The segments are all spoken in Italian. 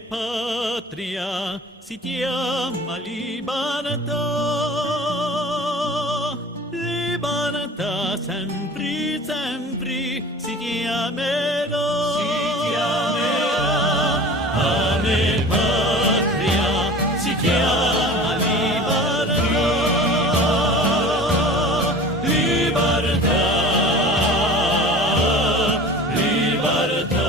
patria si chiama libertà, libertà sempre, sempre si chiamerà, a me patria si chiama libertà, libertà, libertà.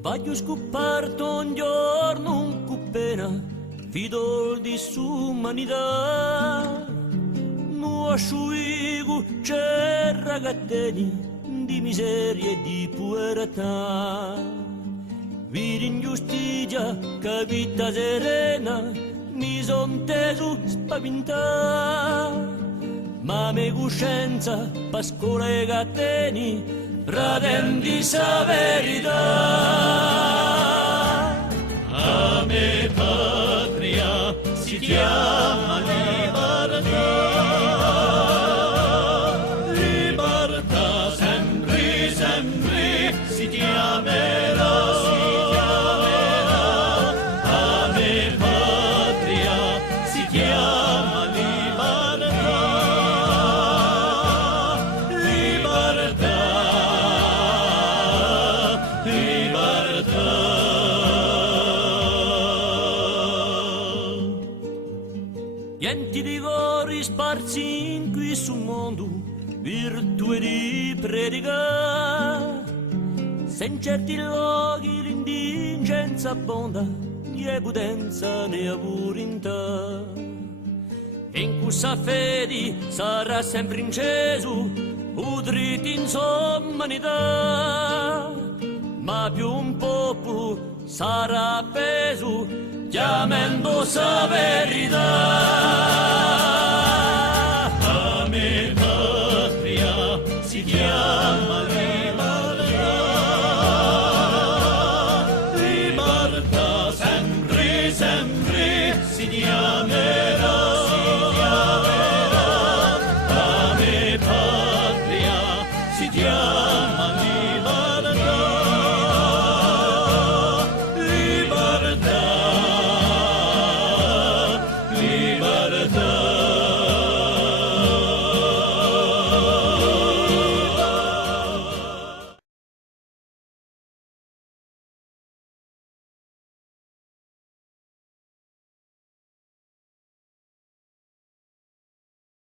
Voglio scoperto un giorno un cuppena, fido di sumanità. Nu asciuigu c'è ragatteni di miseria e di puerità. Vidi ingiustizia che vita serena, mi son teso spaventà. Ma me coscienza, pascola e gatteni, radendi sa verità. A me patria si chiama libertà, libertà sempre, sempre si chiamerà, a me patria si chiama libertà, libertà, libertà. Niente di cori sparsi in questo mondo, virtù di predicare. Se in certi luoghi l'indigenza abbonda, né potenza né avurinta. In questa fede sarà sempre inceso, udrito in somanità. Ma più un popolo sarà appeso, chiamando sa verità. A me patria si chiama